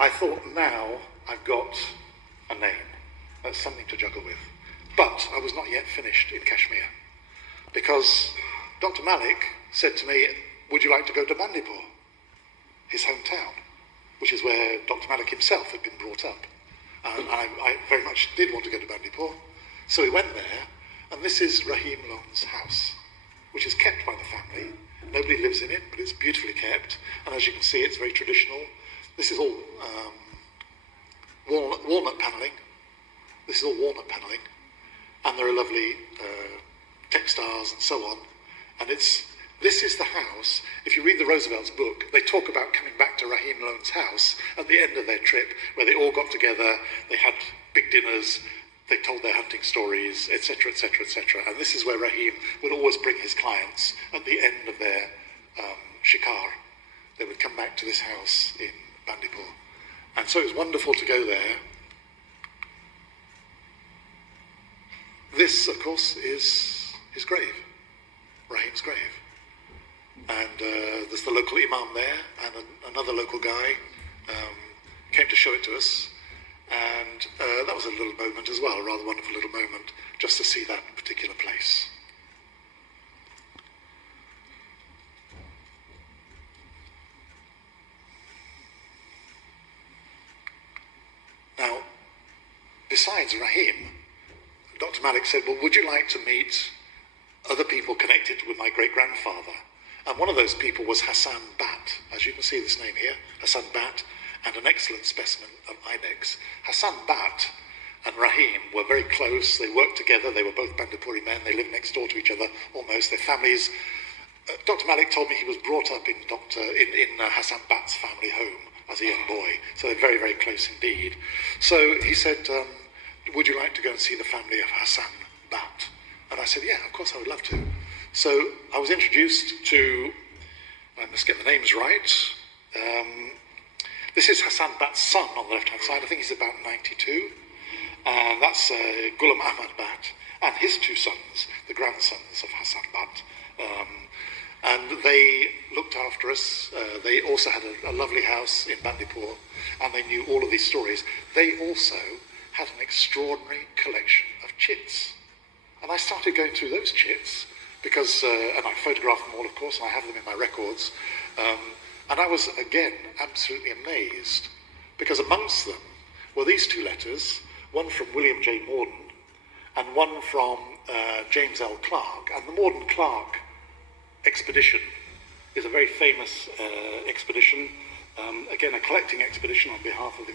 I thought, now I've got a name. That's something to juggle with. But I was not yet finished in Kashmir, because Dr. Malik said to me, would you like to go to Bandipur, his hometown, which is where Dr. Malik himself had been brought up. And I very much did want to go to Bandipur. So we went there, and this is Rahim Lone's house, which is kept by the family. Nobody lives in it, but it's beautifully kept. And as you can see, it's very traditional. This is all walnut panelling. This is all walnut panelling. And there are lovely textiles and so on. And this is the house. If you read the Roosevelt's book, they talk about coming back to Rahim Lone's house at the end of their trip, where they all got together, they had big dinners, they told their hunting stories, etc., etc., etc. And this is where Rahim would always bring his clients at the end of their shikar. They would come back to this house in Bandipur. And so it was wonderful to go there. This, of course, is his grave, Rahim's grave. And there's the local imam there, and another local guy came to show it to us. And that was a little moment as well, a rather wonderful little moment, just to see that particular place. Now, besides Rahim, Dr. Malik said, well, would you like to meet other people connected with my great-grandfather? And one of those people was Hassan Bat. As you can see this name here, Hassan Bat, and an excellent specimen of ibex. Hassan Bat and Rahim were very close. They worked together. They were both Bandipuri men. They lived next door to each other almost. Their families. Dr. Malik told me he was brought up in Hassan Bat's family home as a young boy. So they're very, very close indeed. So he said, would you like to go and see the family of Hassan Bat? And I said, yeah, of course I would love to. So I was introduced to, I must get the names right. This is Hassan Bat's son on the left-hand side. I think he's about 92. And that's Ghulam Ahmad Bat and his two sons, the grandsons of Hassan Bat. And they looked after us. They also had a lovely house in Bandipur, and they knew all of these stories. They also had an extraordinary collection of chits. And I started going through those chits, because, and I photographed them all, of course, and I have them in my records. And I was, again, absolutely amazed, because amongst them were these two letters, one from William J. Morden, and one from James L. Clark. And the Morden-Clark expedition is a very famous expedition, again, a collecting expedition on behalf of the